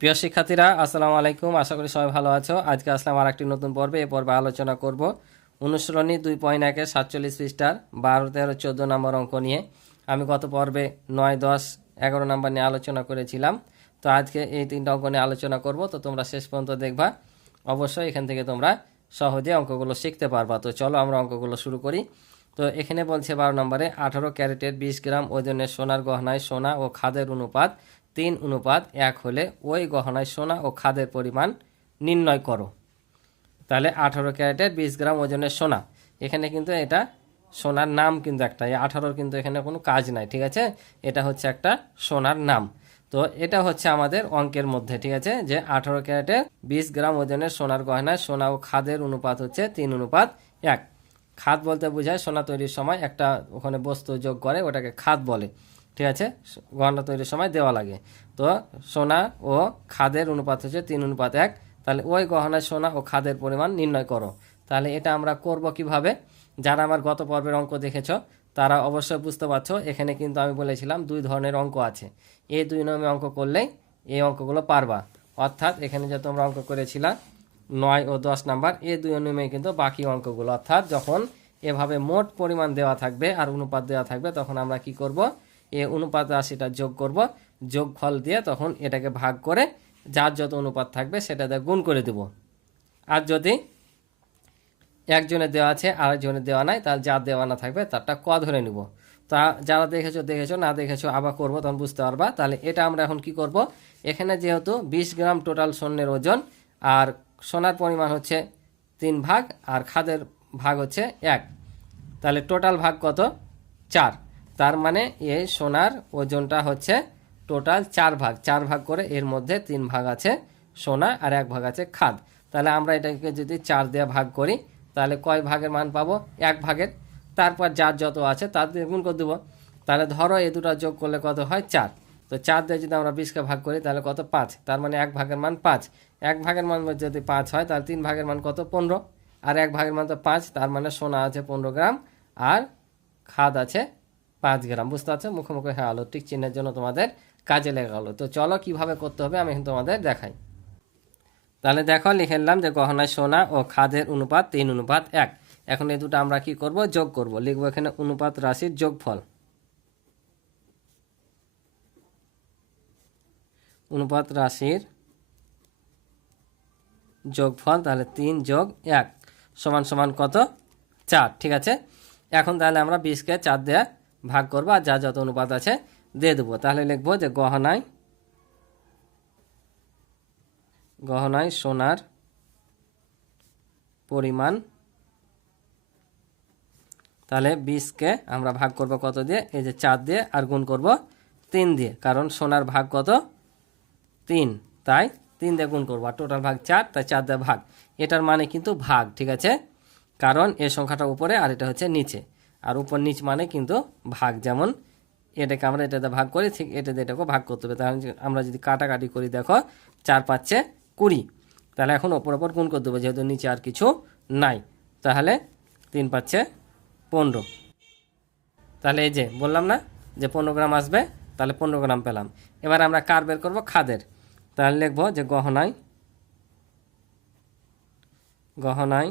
প্রিয় শিক্ষার্থীরা, আসসালামু আলাইকুম। আশা করি সবাই ভালো আছো। আজকে আসলাম আর একটি নতুন পর্বে। এই পর্বে আলোচনা করব অনুসরণী 2.1 47 পৃষ্ঠার 12, 13, 14 নম্বর অঙ্ক নিয়ে। আমি গত পর্বে 9, 10, 11 নম্বর নিয়ে আলোচনা করেছিলাম। তো আজকে এই 3টা অঙ্ক নিয়ে আলোচনা করব। তো তোমরা শেষ পর্যন্ত দেখবা, অবশ্যই এখান থেকে তোমরা সহজে অঙ্কগুলো শিখতে পারবা। তো চলো আমরা অঙ্কগুলো শুরু করি। তো এখানে বলছে 12 নম্বরে 18 ক্যারেটের 20 গ্রাম ওজনের সোনার গহনায় সোনা ও খাদের অনুপাত 3:1 হলে ওই গহনায় সোনা ও খাদের পরিমাণ নির্ণয় করো। তাহলে 18 ক্যারেটের 20 গ্রাম ওজনের সোনা, এখানে কিন্তু এটা সোনার নাম, কিন্তু একটা 18 কিন্তু এখানে কোনো কাজ নাই, ঠিক আছে। এটা হচ্ছে একটা সোনার নাম। তো এটা হচ্ছে আমাদের অঙ্কের মধ্যে, ঠিক আছে, যে 18 ক্যারেটের 20 গ্রাম ওজনের সোনার গহনায় সোনা ও খাদের অনুপাত হচ্ছে 3:1। খাদ বলতে বোঝায় সোনা তৈরির সময় একটা ওখানে বস্তু যোগ করে, ওটাকে খাদ বলে, ঠিক আছে। গহনা তৈরির সময় দেওয়া লাগে। তো সোনা ও খাদের অনুপাত হচ্ছে 3:1। তাহলে ওই গহনায় সোনা ও খাদের পরিমাণ নির্ণয় করো। তাহলে এটা আমরা করব কিভাবে? যারা আমার গত পর্বের অঙ্ক দেখেছ তারা অবশ্যই বুঝতে পারছো। এখানে কিন্তু আমি বলেছিলাম 2 ধরনের অঙ্ক আছে। এই 2 নিয়মে অঙ্ক করলেই এই অঙ্কগুলো পারবা। অর্থাৎ এখানে যে তোমরা অঙ্ক করেছিলা 9 ও 10 নাম্বার, এই 2 নিয়মে কিন্তু বাকি অঙ্কগুলো। অর্থাৎ যখন এভাবে মোট পরিমাণ দেওয়া থাকবে আর অনুপাত দেওয়া থাকবে, তখন আমরা কি করব? এই অনুপাত রাশিটা যোগ করব, যোগফল দিয়ে তখন এটাকে ভাগ করে যার যত অনুপাত থাকবে সেটা দিয়ে গুণ করে দেব। আর যদি একজনের দেওয়া আছে আর একজনের দেওয়া নাই, তাহলে যার দেওয়া না থাকবে তারটা ক ধরে নিব। তা যারা দেখেছো দেখেছো, না দেখেছো আবার করবো, তখন বুঝতে পারবা। তাহলে এটা আমরা এখন কি করব? এখানে যেহেতু 20 গ্রাম টোটাল স্বর্ণের ওজন, আর সোনার পরিমাণ হচ্ছে 3 ভাগ আর খাদের ভাগ হচ্ছে 1, তাহলে টোটাল ভাগ কত? 4। তার মানে এই সোনার ওজনটা হচ্ছে টোটাল 4 ভাগ। 4 ভাগ করে এর মধ্যে 3 ভাগ আছে সোনা আর 1 ভাগ আছে খাদ। তাহলে আমরা এটাকে যদি 4 দিয়ে ভাগ করি, তাহলে কয় ভাগের মান পাবো? 1 ভাগের। তারপর যার যত আছে তার দিয়ে গুণ করে দেবো। তাহলে ধরো এই দুটো যোগ করলে কত হয়? 4। তো 4 দিয়ে যদি আমরা 20কে ভাগ করি তাহলে কত? 5। তার মানে 1 ভাগের মান 5। 1 ভাগের মান যদি 5 হয়, তাহলে 3 ভাগের মান কত? 15। আর 1 ভাগের মান তো 5, তার মানে সোনা আছে 15 গ্রাম আর খাদ আছে 5 গ্রাম। বুঝতে পারছো? মুখোমুখি হ্যাঁ আলো টিক চিহ্নের জন্য তোমাদের কাজে লেগে গেলো। তো চলো কিভাবে করতে হবে আমি তোমাদের দেখাই। তাহলে দেখো, লিখে নিলাম যে গহনায় সোনা ও খাদের অনুপাত 3:1। এখন এই দুটো আমরা কি করব? যোগ করব। লিখবো এখানে অনুপাত রাশির যোগফল। অনুপাত রাশির যোগফল, তাহলে 3 যোগ 1 সমান সমান কত? 4, ঠিক আছে। এখন তাহলে আমরা 20কে 4 দিয়ে ভাগ করবো আর যা যত অনুপাত আছে দিয়ে দেবো। তাহলে লিখবো যে গহনায় সোনার পরিমাণ, তাহলে 20কে আমরা ভাগ করব কত দিয়ে? এই যে 4 দিয়ে, আর গুণ করব 3 দিয়ে, কারণ সোনার ভাগ কত? 3, তাই 3 দিয়ে গুণ করবো। আর টোটাল ভাগ 4, তাই 4 দিয়ে ভাগ। এটার মানে কিন্তু ভাগ, ঠিক আছে, কারণ এই সংখ্যাটা উপরে আর এটা হচ্ছে নিচে, আর উপর নিচ মানে কিন্তু ভাগ। যেমন এটাকে আমরা এটাতে ভাগ করি, ঠিক এটাতে এটাকে ভাগ করতে হবে। তাহলে আমরা যদি কাটাকাটি করি, দেখো 4 5 20। তাহলে এখন ওপর ওপর গুণ করে দেবো, যেহেতু নিচে আর কিছু নাই। তাহলে 3 5 15। তাহলে এই যে বললাম না যে 15 গ্রাম আসবে, তাহলে 15 গ্রাম পেলাম। এবার আমরা কার বের করবো? খাদের। তাহলে লিখবো যে গহনায়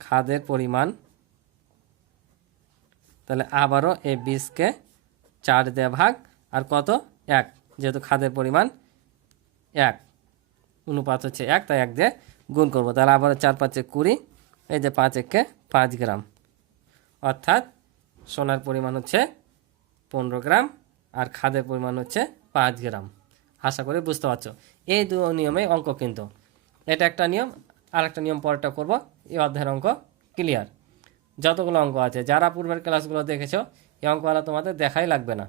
খাদের পরিমাণ, তাহলে আবারও এই 20কে 4 দিয়ে ভাগ, আর কত? 1, যেহেতু খাদের পরিমাণ 1, অনুপাত হচ্ছে 1, তাই 1 দিয়ে গুণ করবো। তাহলে আবারও 4 5 20, এই যে 5 1 5 গ্রাম। অর্থাৎ সোনার পরিমাণ হচ্ছে 15 গ্রাম আর খাদের পরিমাণ হচ্ছে 5 গ্রাম। আশা করি বুঝতে পারছো। এই 2 নিয়মে অঙ্ক কিন্তু, এটা একটা নিয়ম, আর একটা নিয়ম পরেরটা করবো। এই অধ্যায়ের অঙ্ক ক্লিয়ার। যতগুলো অঙ্ক আছে, যারা পূর্বের ক্লাসগুলো দেখেছো, এই অঙ্কগুলো তোমাদের দেখাই লাগবে না।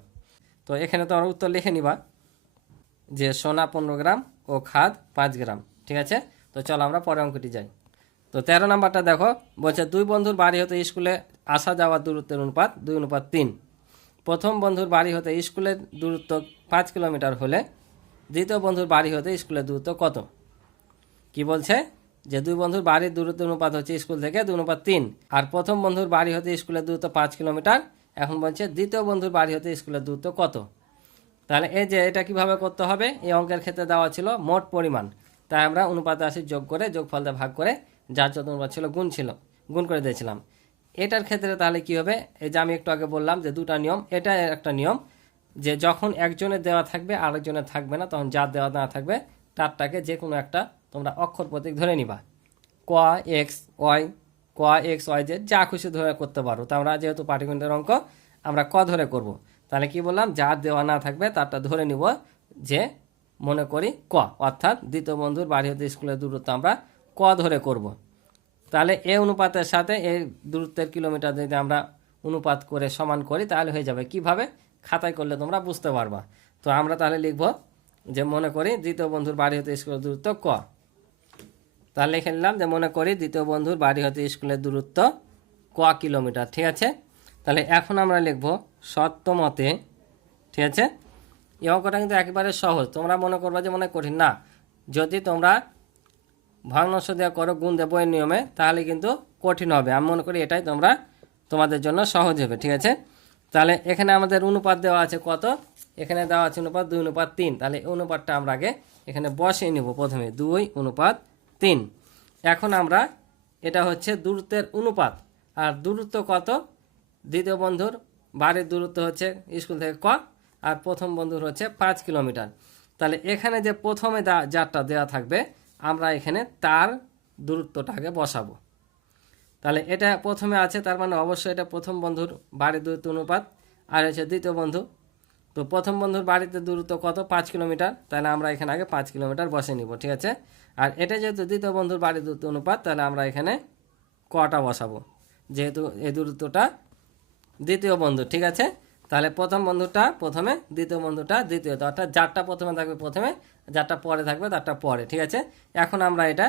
তো এখানে তোমার উত্তর লিখে নিবা যে সোনা 15 গ্রাম ও খাদ 5 গ্রাম, ঠিক আছে। তো চলো আমরা পরের অঙ্কটি যাই। তো 13 নাম্বারটা দেখো, বলছে 2 বন্ধুর বাড়ি হতে স্কুলে আসা যাওয়ার দূরত্বের অনুপাত 2:3। প্রথম বন্ধুর বাড়ি হতে স্কুলের দূরত্ব 5 কিলোমিটার হলে দ্বিতীয় বন্ধুর বাড়ি হতে স্কুলের দূরত্ব কত? কি বলছে? যে 2 বন্ধুর বাড়ির দূরত্বের অনুপাত হচ্ছে স্কুল থেকে 2:3, আর প্রথম বন্ধুর বাড়ি হতে স্কুলের দূরত্ব 5 কিলোমিটার। এখন বলছে দ্বিতীয় বন্ধুর বাড়ি হতে স্কুলের দূরত্ব কত? তাহলে এই যে এটা কিভাবে করতে হবে, এই অঙ্কের ক্ষেত্রে দেওয়া ছিল মোট পরিমাণ, তাই আমরা অনুপাতে আসি যোগ করে যোগফল দিয়ে ভাগ করে যার যত অনুপাত ছিল গুণ করে দিয়েছিলাম। এটার ক্ষেত্রে তাহলে কি হবে, এই যে আমি একটু আগে বললাম যে দুটা নিয়ম, এটা একটা নিয়ম যে যখন একজনের দেওয়া থাকবে আরেকজনের থাকবে না, তখন যার দেওয়া না থাকবে তারটাকে যে কোনো একটা তোমরা অক্ষর প্রতীক ধরে নিবা। ক এক্স ওয়াই জেড যা খুশি ধরে করতে পারো। তা আমরা যেহেতু পাটিগণিতের অঙ্ক আমরা ক ধরে করব। তাহলে কি বললাম, যার দেওয়া না থাকবে তারটা ধরে নিব, যে মনে করি ক, অর্থাৎ দ্বিতীয় বন্ধুর বাড়ি হতে স্কুলের দূরত্ব আমরা ক ধরে করব। তাহলে এই অনুপাতের সাথে এই দূরত্বের কিলোমিটার যদি আমরা অনুপাত করে সমান করি তাহলে হয়ে যাবে। কিভাবে, খাতায় করলে তোমরা বুঝতে পারবা। তো আমরা তাহলে লিখব যে মনে করি দ্বিতীয় বন্ধুর বাড়ি হতে স্কুলের দূরত্ব ক। তাহলে লিখে নিলাম যে মনে করি দ্বিতীয় বন্ধুর বাড়ি হতে স্কুলের দূরত্ব ক কিলোমিটার। ঠিক আছে, তাহলে এখন আমরা লিখব সত্য মতে। ঠিক আছে, এই অঙ্কটা কিন্তু একেবারে সহজ, তোমরা মনে করবা যে মনে কঠিন না। যদি তোমরা ভগ্নাংশ দেওয়া করো গুণ দেবো এর নিয়মে তাহলে কিন্তু কঠিন হবে। আমি মনে করি এটাই তোমাদের জন্য সহজ হবে। ঠিক আছে, তাহলে এখানে আমাদের অনুপাত দেওয়া আছে কত, এখানে দেওয়া আছে অনুপাত 2:3। তাহলে এই অনুপাতটা আমরা আগে এখানে বসিয়ে নিব, প্রথমে 2:3। এখন আমরা এটা হচ্ছে দূরত্বের অনুপাত, আর দূরত্ব কত, দ্বিতীয় বন্ধুর বাড়ির দূরত্ব হচ্ছে স্কুল থেকে ক, আর প্রথম বন্ধুর হচ্ছে 5 কিলোমিটার। তাহলে এখানে যে প্রথমে যারটা দেওয়া থাকবে আমরা এখানে তার দূরত্বটাকে বসাবো। তাহলে এটা প্রথমে আছে, তার মানে অবশ্যই এটা প্রথম বন্ধুর বাড়ির দূরত্ব অনুপাত, আর হচ্ছে দ্বিতীয় বন্ধু। তো প্রথম বন্ধুর বাড়িতে দূরত্ব কত, 5 কিলোমিটার। তাহলে আমরা এখানে আগে 5 কিলোমিটার বসে নিব। ঠিক আছে, আর এটা যেহেতু দ্বিতীয় বন্ধুর বাড়ির দূরত্ব অনুপাত, তাহলে আমরা এখানে কটা বসাবো, যেহেতু এই দূরত্বটা দ্বিতীয় বন্ধু। ঠিক আছে, তাহলে প্রথম বন্ধুটা প্রথমে, দ্বিতীয় বন্ধুটা দ্বিতীয়ত, অর্থাৎ যারটা প্রথমে থাকবে প্রথমে, যারটা পরে থাকবে তারটা পরে। ঠিক আছে, এখন আমরা এটা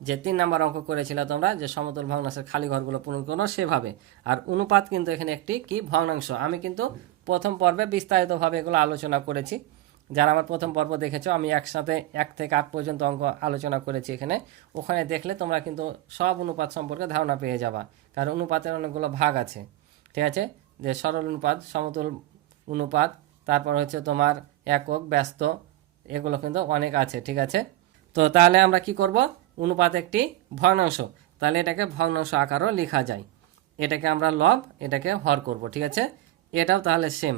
যে 3 নাম্বার অঙ্ক করেছিল তোমরা যে সমতল ভগ্নাংশের খালি ঘরগুলো পূরণ করো সেভাবে। আর অনুপাত কিন্তু এখানে একটি কি ভগ্নাংশ। আমি কিন্তু প্রথম পর্বে বিস্তারিতভাবে এগুলো আলোচনা করেছি। যারা আমার প্রথম পর্ব দেখেছো, আমি একসাথে 1 থেকে 8 পর্যন্ত অঙ্ক আলোচনা করেছি এখানে। ওখানে দেখলে তোমরা কিন্তু সব অনুপাত সম্পর্কে ধারণা পেয়ে যাবা, কারণ অনুপাতের অনেকগুলো ভাগ আছে। ঠিক আছে, যে সরল অনুপাত, সমতল অনুপাত, তারপর হচ্ছে তোমার একক, ব্যস্ত, এগুলো কিন্তু অনেক আছে। ঠিক আছে, তো তাহলে আমরা কি করব, অনুপাত একটি ভগ্নাংশ, তাহলে এটাকে ভগ্নাংশ আকারও লেখা যায়। এটাকে আমরা লব, এটাকে হর করব। ঠিক আছে, এটাও তাহলে সেম।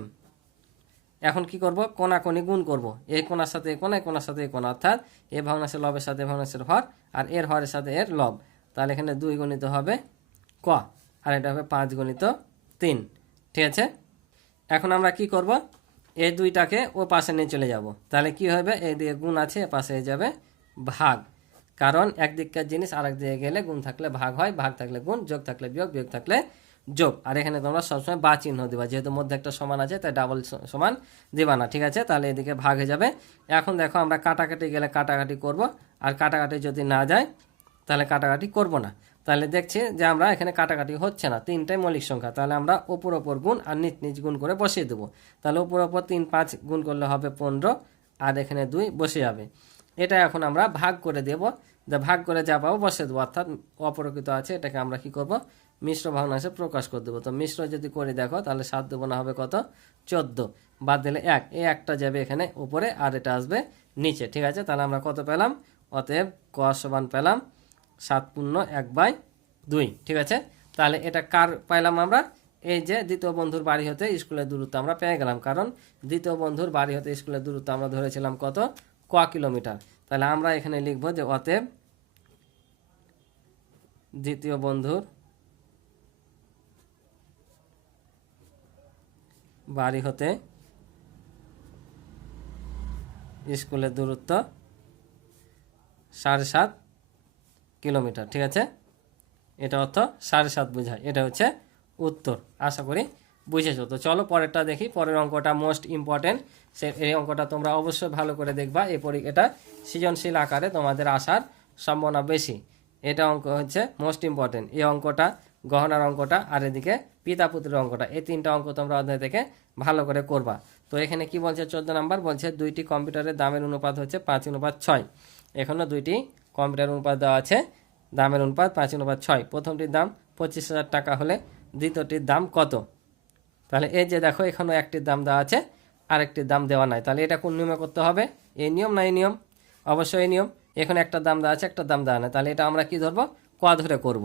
এখন কি করব, কোনাকুনি গুণ করব, এই কোনার সাথে এই কোনা, এই কোনার সাথে এই কোনা, অর্থাৎ এই ভগ্নাংশের লবের সাথে ভগ্নাংশের হর, আর এর হরের সাথে এর লব। তাহলে এখানে 2 গুণিত হবে ক, আর এটা হবে 5 গুণিত 3। ঠিক আছে, এখন আমরা কি করব, এই দুইটাকে ও পাশে নিয়ে চলে যাব। তাহলে কি হবে, এই দিকে গুণ আছে, এ পাশে যাবে ভাগ, কারণ একদিককার জিনিস আরেক দিকে গেলে গুণ থাকলে ভাগ হয়, ভাগ থাকলে গুণ, যোগ থাকলে বিয়োগ, বিয়োগ থাকলে যোগ। আর এখানে তোমরা সবসময় বা চিহ্ন দিবা, যেহেতু মধ্যে একটা সমান আছে তাই ডাবল সমান দিবা না। ঠিক আছে, তাহলে এদিকে ভাগ হয়ে যাবে। এখন দেখো আমরা কাটাকাটি গেলে কাটাকাটি করব, আর কাটাকাটি যদি না যায় তাহলে কাটাকাটি করব না। তাহলে দেখছি যে আমরা এখানে কাটাকাটি হচ্ছে না, 3টাই মৌলিক সংখ্যা। তাহলে আমরা ওপর ওপর গুণ আর নিচ নিচ গুণ করে বসিয়ে দেবো। তাহলে ওপর ওপর 3 5 গুণ করলে হবে 15, আর এখানে 2 বসে যাবে। এটা এখন আমরা ভাগ করে দেব, যে ভাগ করে যা পাবো বসে দেবো, অর্থাৎ অপরকৃত আছে, এটাকে আমরা কি করব, মিশ্র ভগ্নাংশে প্রকাশ করে দেবো। তো মিশ্র যদি করে দেখো তাহলে 7 দেবো না হবে কত, 14, বাদ দিলে 1, এই একটা যাবে এখানে উপরে আর এটা আসবে নিচে। ঠিক আছে, তাহলে আমরা কত পেলাম, অতএব ক সমান পেলাম 7×1/2। ঠিক আছে, তাহলে এটা কার পাইলাম আমরা, এই যে দ্বিতীয় বন্ধুর বাড়ি হতে স্কুলের দূরত্ব আমরা পেয়ে গেলাম, কারণ দ্বিতীয় বন্ধুর বাড়ি হতে স্কুলের দূরত্ব আমরা ধরেছিলাম কত, ক কিলোমিটার। তাহলে আমরা এখানে লিখব যে অতএব দ্বিতীয় বন্ধুর বাড়ি হতে স্কুলের দূরত্ব 7.5 কিলোমিটার। ঠিক আছে, এটা অর্থ 7.5 বোঝায়, এটা হচ্ছে উত্তর। আশা করি বুঝেছো। তো চলো পরেরটা দেখি, পরের অঙ্কটা মোস্ট ইম্পর্টেন্ট। এই অঙ্কটা তোমরা অবশ্যই ভালো করে দেখবা, এটা সৃজনশীল আকারে তোমাদের আসার সম্ভাবনা বেশি। এটা অঙ্ক হচ্ছে মোস্ট ইম্পর্টেন্ট। এই অঙ্কটা, গহনার অঙ্কটা, আর এদিকে পিতা পুত্রের অঙ্কটা, এই 3টা অঙ্ক তোমরা অধ্যায় থেকে ভালো করে করবা। তো এখানে কি বলছে, 14 নাম্বার বলছে 2টি কম্পিউটারের দামের অনুপাত হচ্ছে 5:6। এখনো 2টি কম্পিউটার অনুপাত দেওয়া আছে, দামের অনুপাত 5:6। প্রথমটির দাম 25,000 টাকা হলে দ্বিতীয়টির দাম কত। তাহলে এই যে দেখো এখানেও একটির দাম দেওয়া আছে আরেকটির দাম দেওয়া নাই। তাহলে এটা কোন নিয়মে করতে হবে? এই নিয়ম না এই নিয়ম? অবশ্যই এই নিয়ম। এখানে একটা দাম দেওয়া আছে, একটা দাম দেওয়া নেই, তাহলে এটা আমরা কি ধরবো? ক ধরে করব।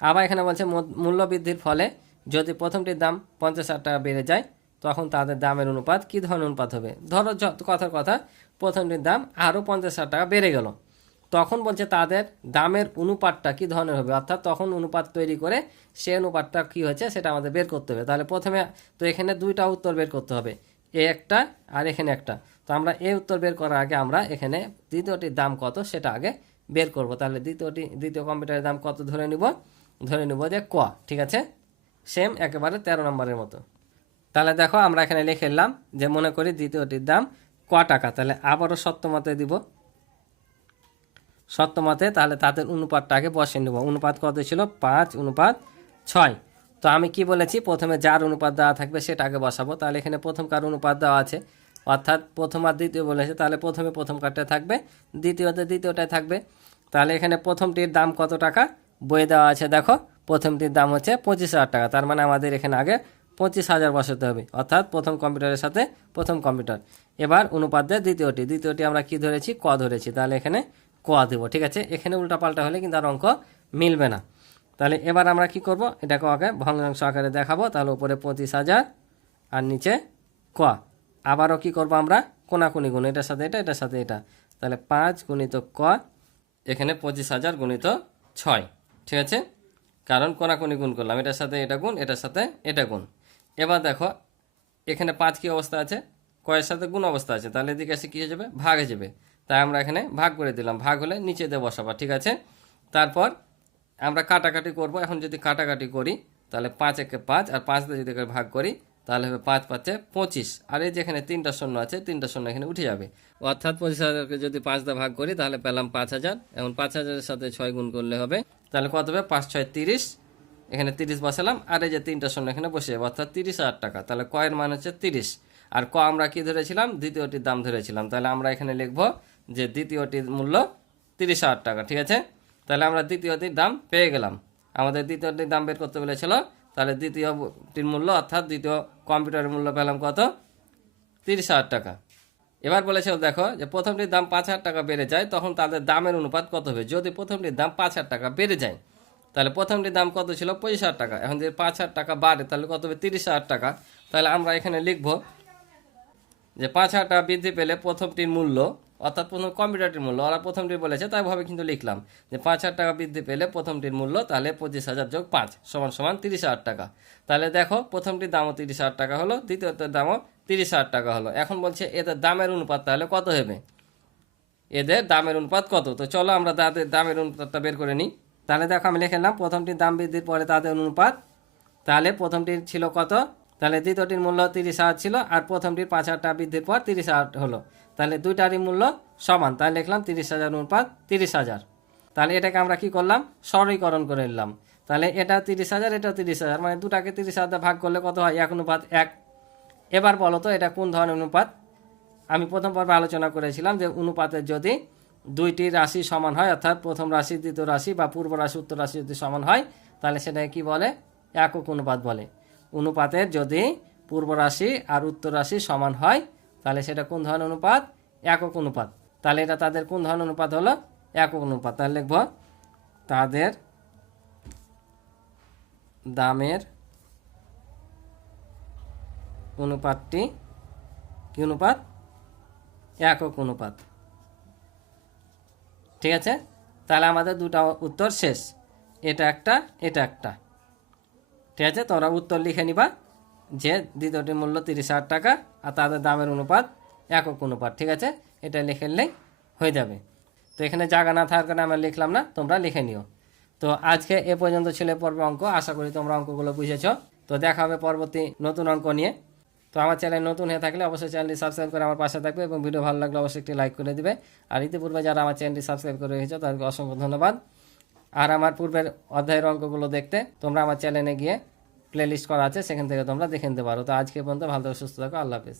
আবার এখানে বলছে মূল্য বৃদ্ধির ফলে যদি প্রথমটির দাম 50,000 টাকা বেড়ে যায় তখন তাদের দামের অনুপাত কী ধরনের অনুপাত হবে? ধরো কথার কথা প্রথমটির দাম আরও 50,000 টাকা বেড়ে গেল, তখন বলছে তাদের দামের অনুপাতটা কী ধরনের হবে, অর্থাৎ তখন অনুপাত তৈরি করে সে অনুপাতটা কী হয়েছে সেটা আমাদের বের করতে হবে। তাহলে প্রথমে তো এখানে দুইটা উত্তর বের করতে হবে, এ একটা আর এখানে একটা। তো আমরা এই উত্তর বের করার আগে আমরা এখানে দ্বিতীয়টির দাম কত সেটা আগে বের করব। তাহলে দ্বিতীয় কম্পিউটারের দাম কত ধরে নিব যে ক। ঠিক আছে, সেম একেবারে 13 নম্বরের মতো। তাহলে দেখো আমরা এখানে লিখে নিলাম যে মনে করি দ্বিতীয়টির দাম ক টাকা। তাহলে আবারও সত্যমতে দিব, সত্যমতে। তাহলে তাদের অনুপাতটাকে বসিয়ে নেব। অনুপাত কত ছিল? 5:6। তো আমি কি বলেছি, প্রথমে যার অনুপাত দেওয়া থাকবে সেটা আগে বসাবো। তাহলে এখানে প্রথমকার অনুপাত দেওয়া আছে, অর্থাৎ প্রথম আর দ্বিতীয় বলেছে, তাহলে প্রথমে প্রথম কারটা থাকবে, দ্বিতীয়তে দ্বিতীয়টাই থাকবে। তাহলে এখানে প্রথমটির দাম কত টাকা বইয়ে দেওয়া আছে? দেখো প্রথমটির দাম হচ্ছে 25,000 টাকা। তার মানে আমাদের এখানে আগে 25,000 বসাতে হবে, অর্থাৎ প্রথম কম্পিউটারের সাথে প্রথম কম্পিউটার। এবার অনুপাত দিয়ে দ্বিতীয়টি আমরা কি ধরেছি? ক ধরেছি। তাহলে এখানে ক দেব। ঠিক আছে, এখানে উল্টাপাল্টা হলে কিন্তু আর অঙ্ক মিলবে না। তাহলে এবার আমরা কি করব? এটাকে আগে ভগ্নাংশ আকারে দেখাবো। তাহলে উপরে 25,000 আর নিচে ক। আবারও কি করব? আমরা কোনাকুনি গুণ, এটার সাথে এটা, এটার সাথে এটা। তাহলে 5 গুণিত ক, এখানে 25,000 গুণিত 6। ঠিক আছে, কারণ কোনাকুনি গুণ করলাম, এটার সাথে এটা গুণ, এটার সাথে এটা গুণ। এবার দেখো এখানে 5 কি অবস্থা আছে? কয়ের সাথে গুণ অবস্থা আছে, তাহলে এদিকে এসে কী হয়ে যাবে? ভাগ হয়ে যাবে। তাই আমরা এখানে ভাগ করে দিলাম, ভাগ হলে নিচে দিয়ে বসাবা। ঠিক আছে, তারপর আমরা কাটাকাটি করব। এখন যদি কাটাকাটি করি তাহলে 5 একে 5 আর 5 দিয়ে যদি ভাগ করি তাহলে হবে 5 5 25। আর এই যেখানে 3টা শূন্য আছে, 3টা শূন্য এখানে উঠে যাবে, অর্থাৎ 25,000কে যদি 5 দিয়ে ভাগ করি তাহলে পেলাম 5,000। এখন 5,000-এর সাথে 6 গুণ করলে হবে, তাহলে কত হবে? 5 6 30। এখানে 30 বসালাম, আর এই যে 3টা শূন্য এখানে বসে যাবে, অর্থাৎ 30,000 টাকা। তাহলে কয়ের মান হচ্ছে 30। আর ক আমরা কি ধরেছিলাম? দ্বিতীয়টির দাম ধরেছিলাম। তাহলে আমরা এখানে লিখব যে দ্বিতীয়টির মূল্য 30,000 টাকা। ঠিক আছে, তাহলে আমরা দ্বিতীয়টির দাম পেয়ে গেলাম। আমাদের দ্বিতীয়টির দাম বের করতে বলেছিল, তাহলে দ্বিতীয়টির মূল্য অর্থাৎ দ্বিতীয় কম্পিউটারের মূল্য পেলাম কত? 30,000 টাকা। এবার বলেছে দেখো যে প্রথমটির দাম 5,000 টাকা বেড়ে যায় তখন তাদের দামের অনুপাত কত হবে? যদি প্রথমটির দাম 5,000 টাকা বেড়ে যায়, তাহলে প্রথমটির দাম কত ছিল? 25,000 টাকা। এখন যদি 5,000 টাকা বাড়ে তাহলে কত হবে? 30,000 টাকা। তাহলে আমরা এখানে লিখব যে 5,000 টাকা বৃদ্ধি পেলে প্রথমটির মূল্য, অর্থাৎ প্রথম কম্পিউটারটির মূল্য, ওরা প্রথমটি বলেছে তাই ভাবে কিন্তু লিখলাম যে 5,000 টাকা বৃদ্ধি পেলে প্রথমটির মূল্য, তাহলে 25,000 যোগ 5 সমান সমান 30,000 টাকা। তাহলে দেখো প্রথমটির দামও 30,000 টাকা হলো, দ্বিতীয়টির দামও 30,000 টাকা হলো। এখন বলছে এদের দামের অনুপাত তাহলে কত হবে? এদের দামের অনুপাত কত? তো চলো আমরা তাদের দামের অনুপাতটা বের করে নিই। তাহলে দেখো আমি লিখে নিলাম প্রথমটির দাম বৃদ্ধির পরে তাদের অনুপাত। তাহলে প্রথমটির ছিল কত? তাহলে দ্বিতীয়টির মূল্য 30,000 ছিল, আর প্রথমটির 5,000 টাকা বৃদ্ধির পর 30,000 হলো। তাহলে দুইটারই মূল্য সমান, তাহলে লিখলাম 30,000 অনুপাত 30,000। তাহলে এটাকে আমরা কি করলাম? সরলীকরণ করে নিলাম। তাহলে এটা 30,000, এটাও 30,000, মানে দুটাকে 30,000 ভাগ করলে কত হয়? 1:1। এবার বলো তো এটা কোন ধরনের অনুপাত? আমি প্রথম পর্বে আলোচনা করেছিলাম যে অনুপাতের যদি দুইটি রাশি সমান হয়, অর্থাৎ প্রথম রাশি দ্বিতীয় রাশি বা পূর্ব রাশি উত্তর রাশি যদি সমান হয় তাহলে সেটাকে কি বলে? একক অনুপাত বলে। অনুপাতের যদি পূর্ব রাশি আর উত্তর রাশি সমান হয় তাহলে সেটা কোন ধরনের অনুপাত? একক অনুপাত। তাহলে এটা তাদের কোন ধরনের অনুপাত হলো? একক অনুপাত। তাহলে লিখব তাদের দামের অনুপাতটি কি অনুপাত? একক অনুপাত। ঠিক আছে, তাহলে আমাদের দুটো উত্তর শেষ, এটা একটা, এটা একটা। ঠিক আছে, তোমরা উত্তর লিখে নিবা যে দ্বিতীয়টির মূল্য 30,000 টাকা আর তাদের দামের অনুপাত একক অনুপাত। ঠিক আছে, এটা লিখে নিলেই হয়ে যাবে। তো এখানে জায়গা না থাকার কারণে আমরা লিখলাম না, তোমরা লিখে নিও। তো আজকে এ পর্যন্ত ছিল পর্ব অঙ্ক। আশা করি তোমরা অঙ্কগুলো বুঝেছ। তো দেখা হবে পরবর্তী নতুন অঙ্ক নিয়ে। তো আমার চ্যানেল নতুন হয়ে থাকলে অবশ্যই চ্যানেলটি সাবস্ক্রাইব করে আমার পাশে থাকবে এবং ভিডিও ভালো লাগলে অবশ্যই একটি লাইক করে দিবে। আর ইতিপূর্বে যারা আমার চ্যানেলটি সাবস্ক্রাইব করে রেখেছো তাদেরকে অসংখ্য ধন্যবাদ। আর আমার পূর্বের অধ্যায়ের অঙ্কগুলো দেখতে তোমরা আমার চ্যানেলে গিয়ে প্লেলিস্ট করা আছে, সেখান থেকে তোমরা দেখে নিতে পারো। তো আজকে পর্যন্ত ভালো থাকো, সুস্থ থাকো, আল্লাহ হাফেজ।